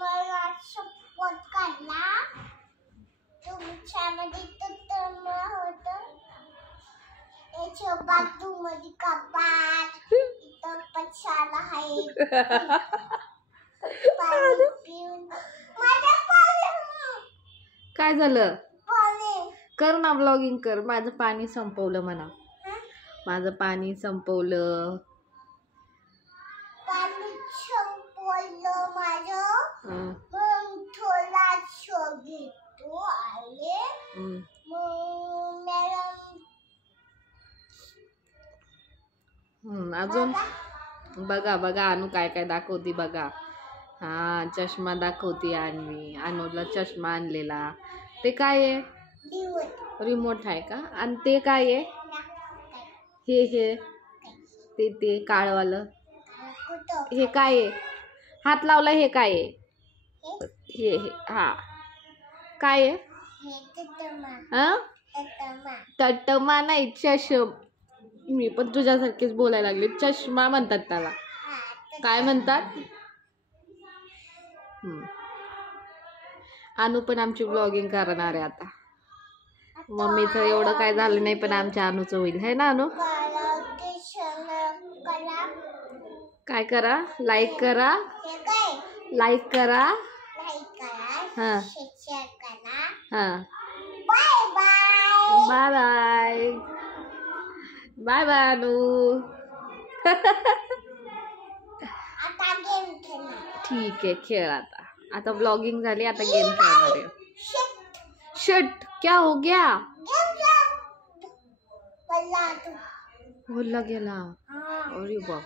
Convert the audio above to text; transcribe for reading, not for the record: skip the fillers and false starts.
मला सपोर्ट करला तुमच्यामध्ये होतं याच्या बाजूमध्ये कपाट इथं पचाला आहे काय झालं कर ना ब्लॉगिंग कर. माझं पाणी संपवलं म्हणा. माझं पाणी संपवलं. माझं थोडा घेतो आले अजून बघा बघा अनु काय काय दाखवती बघा. हा चष्मा दाखवती अन्वी. अनुला चष्मा आणलेला. ते काय आहे? रिमोट आहे का? आणि ते काय आहे? हे ते काळवालं हे काय आहे? हात लावला हे काय आहे? हे हा काय आहे? तटमा नाही चष्मा. मी पण तुझ्यासारखीच बोलायला लागले. चष्मा म्हणतात त्याला. काय म्हणतात? अनु पण आमची ब्लॉगिंग करणार आहे आता. मम्मीचं एवढं काय झालं नाही पण आमच्या अनुचं होईल है ना अनु? काय करा? लाईक करा. लाईक करा. हां हां बाय बाय. बाय बाय अनु. ठीक आहे खेळ आता. आता ब्लॉगिंग झाली. आता गेम खेळणार आहे. शट क्या हो गया? बोलला गेला. अरे बाप.